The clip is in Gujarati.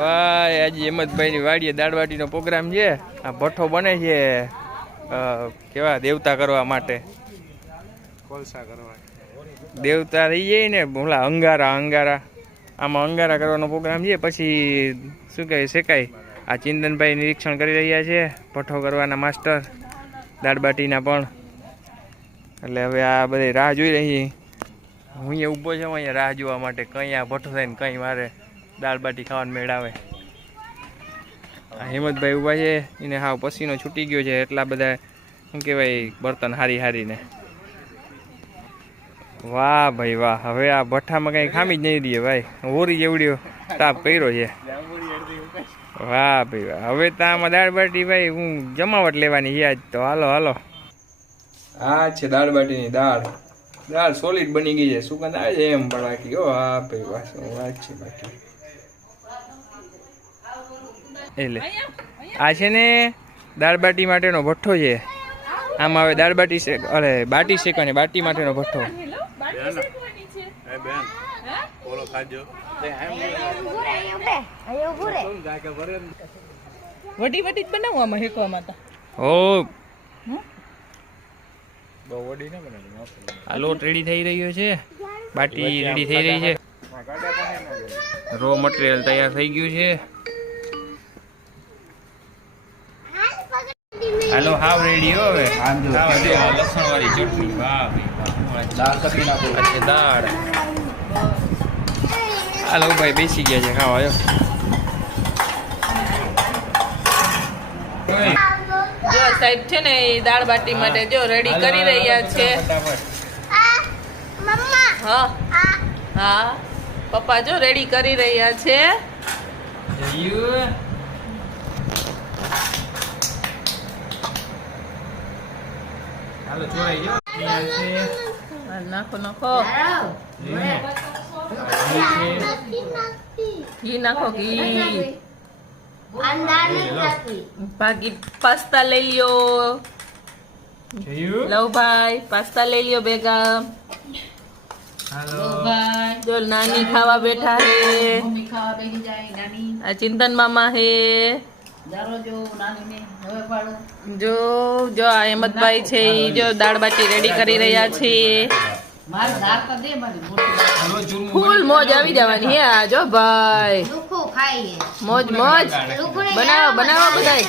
ભાઈ આજે હેમંતભાઈ ની વાડીએ દાળબાટીનો પ્રોગ્રામ છે. આ ભઠ્ઠો બને છે કેવા દેવતા કરવા માટે, કોલસા કરવા દેવતા રહી જાય ને ઓલા અંગારા આમાં અંગારા કરવાનો પ્રોગ્રામ છે. પછી શું કહે શેકાય. આ ચિંતનભાઈ નિરીક્ષણ કરી રહ્યા છે ભઠ્ઠો કરવાના માસ્ટર દાળબાટીના પણ. એટલે હવે આ બધી રાહ જોઈ રહી. હું અહીંયા ઊભો છું અહીંયા રાહ જોવા માટે, કંઈ આ ભઠ્ઠો થાય ને કંઈ મારે દાળબાટી ખાવાનું મેળાવે. હેમંતભાઈ ઊભા છે, એને હાવ પસીનો છૂટી ગયો છે એટલા બધા શું કહેવાય બર્તન હારીને. વાહ ભાઈ વાહ, હવે આ ભઠ્ઠામાં કંઈ ખામી જ નહીં દઈએ ભાઈ, હોરી જેવડ્યો તાપ કર્યો છે. વાહ ભાઈ વાહ, હવે તો આમાં દાળબાટી ભાઈ હું જમાવટ લેવાની છે આજ તો. હાલો આ છે દાળબાટીની દાળ સોલિડ બની ગઈ છે, સુગંધ આવે છે એમ પણ બાકી. ઓ હા ભાઈ વાહ, શું વાત છે બાકી. એટલે આ છે ને દાળબાટી માટેનો ભઠ્ઠો છે. આમાં હવે દાળબાટી બાટી શેકવાની, બાટી માટેનો ભઠ્ઠો. વટી જ બનાવું આમાં હેકવામાં તો. ઓ આ લોટ રેડી થઈ રહ્યો છે, બાટી રેડી થઈ રહી છે, રો મટીરિયલ તૈયાર થઈ ગયું છે. હાલો હાવ રેડી હવે. લસણ વાળી ચટણી, વાહ દાળ. હાલો ભાઈ બેસી ગયા છે ખાવા. જો સાહેબ છે ને એ દાળ બાટી માટે જો રેડી કરી રહ્યા છે. હા હા પપ્પા જો રેડી કરી રહ્યા છે. નાખો ઘી નાખો ઘી. બાકી પાસ્તા લઈ લ્યો. લવ ભાઈ પાસ્તા લઈ લ્યો ભેગા. જો નાની ખાવા બેઠા હે, આ ચિંતન મામા હે. જો આ હેમંતભાઈ છે જો દાળબાટી રેડી કરી રહ્યા છે. ફૂલ મોજ આવી જવાની હે. આ જો ભાઈ મોજ બનાવો બધાય.